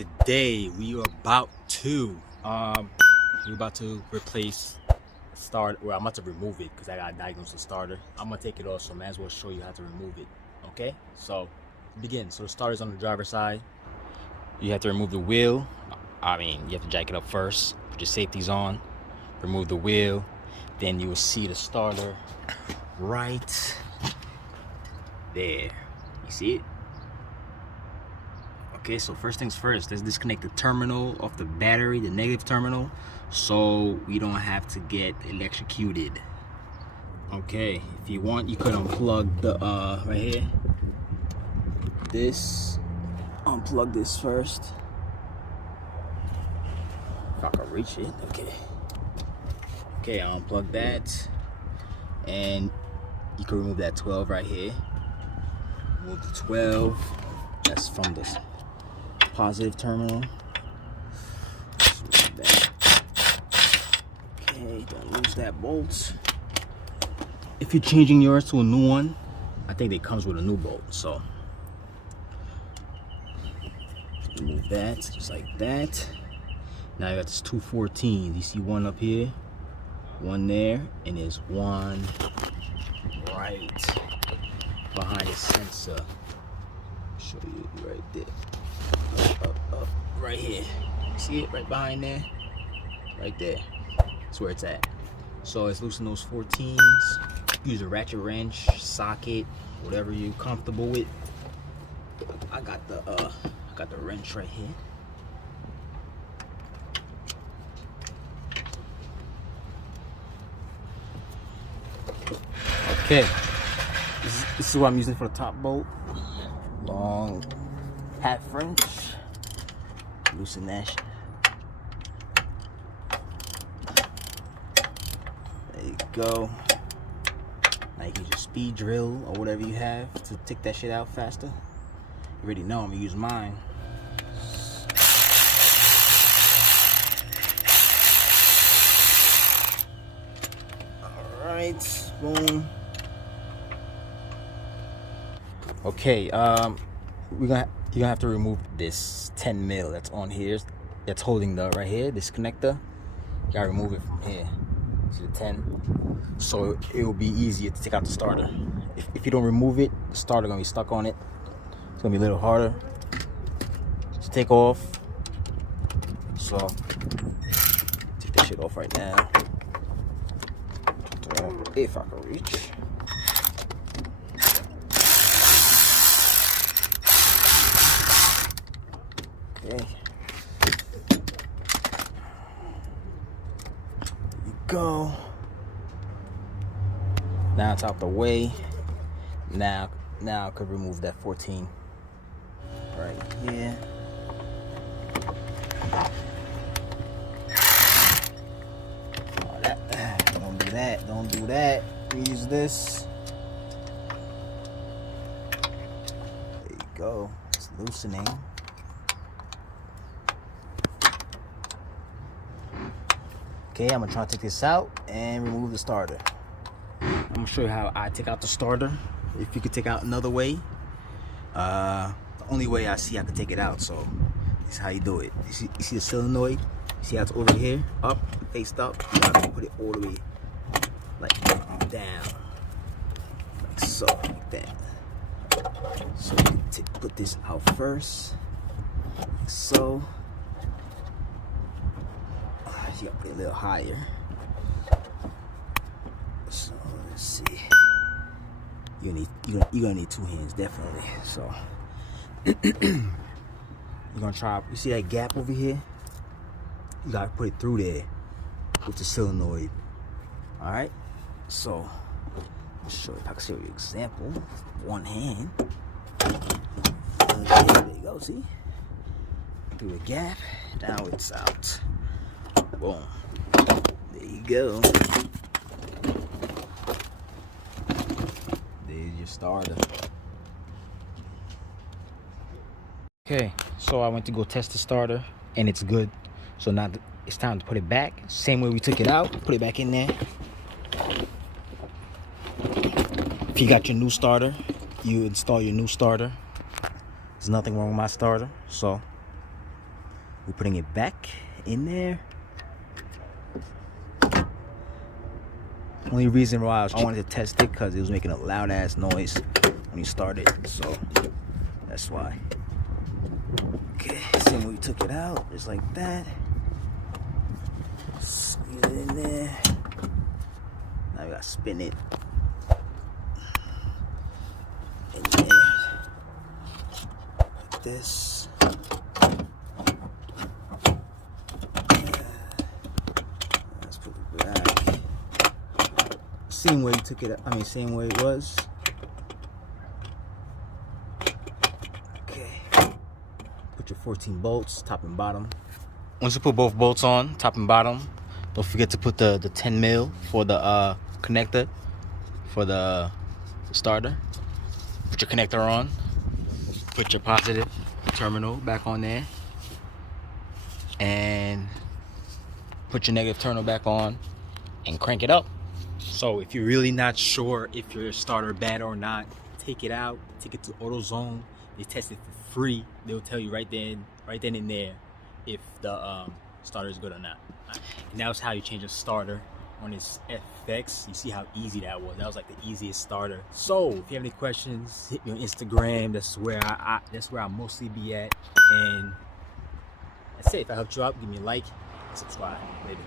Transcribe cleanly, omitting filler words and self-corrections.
Today we are about to replace starter. Well, I'm about to remove it because I got diagnosed with starter. I'm gonna take it off, so I might as well show you how to remove it. Okay, so begin. So the starter's on the driver's side. You have to remove the wheel. You have to jack it up first. Put your safeties on. Remove the wheel. Then you will see the starter right there. You see it? Okay, so first things first, let's disconnect the terminal of the battery, the negative terminal, so we don't have to get electrocuted. Okay, if you want, you could unplug the right here. Unplug this first. If I can reach it, okay. Okay, I unplug that, and you can remove that 12 right here. Remove the 12. That's from this positive terminal. Okay, don't lose that bolt. If you're changing yours to a new one, I think it comes with a new bolt. So remove that just like that. Now you got this 214. You see one up here, one there, and there's one right behind the sensor. Show you right there. Up, right here. See it right behind there? Right there. That's where it's at. So let's loosen those 14s. Use a ratchet wrench, socket, whatever you're comfortable with. I got the wrench right here. Okay. This is what I'm using for the top bolt. Long half wrench. Loosen that shit. There you go. Now you can use a speed drill or whatever you have to take that shit out faster. You already know I'm gonna use mine. Alright, boom. Okay, you're gonna have to remove this 10 mil that's on here, that's holding the right here, this connector. You gotta remove it from here. See the 10? So it will be easier to take out the starter. If you don't remove it, the starter gonna be stuck on it. It's gonna be a little harder to take off. So take that shit off right now. If I can reach. Okay. There you go. Now it's out the way. Now I could remove that 14 right here. Oh, don't do that. Don't do that. Use this. There you go. It's loosening. Okay, I'm gonna try to take this out and remove the starter. I'm gonna show you how I take out the starter. If you could take out another way, the only way I see I could take it out. So this is how you do it. You see the solenoid? You see how it's over here, up, faced up. You gotta put it all the way like down, like so, like that. So you can put this out first, like so. You gotta put it a little higher. So let's see. You're gonna need two hands, definitely. So you're gonna try. You see that gap over here? You gotta put it through there with the solenoid. All right. So I'll show you if I can show you an example. One hand. Okay, there you go. See? Through the gap. Now it's out. Boom. There you go. There's your starter. Okay, so I went to go test the starter and it's good. So now it's time to put it back. Same way we took it out, put it back in there. If you got your new starter, you install your new starter. There's nothing wrong with my starter, so We're putting it back in there. Only reason why I wanted to test it because it was making a loud ass noise when you started, so that's why. Okay, same way we took it out, just like that. Squeeze it in there. Now we gotta spin it in there like this. Let's put it back. Same way you took it, same way it was. Okay. Put your 14 bolts, top and bottom. Once you put both bolts on, top and bottom, don't forget to put the 10 mil for the connector for the starter. Put your connector on. Put your positive terminal back on there. And put your negative terminal back on and crank it up. So if you're really not sure if your starter bad or not, take it out, take it to AutoZone. They test it for free. They'll tell you right then and there if the starter is good or not. And that's how you change a starter on this FX. You see how easy that was. That was like the easiest starter. So if you have any questions, hit me on Instagram. That's where I mostly be at. And that's it. If I helped you out, give me a like and subscribe. Later.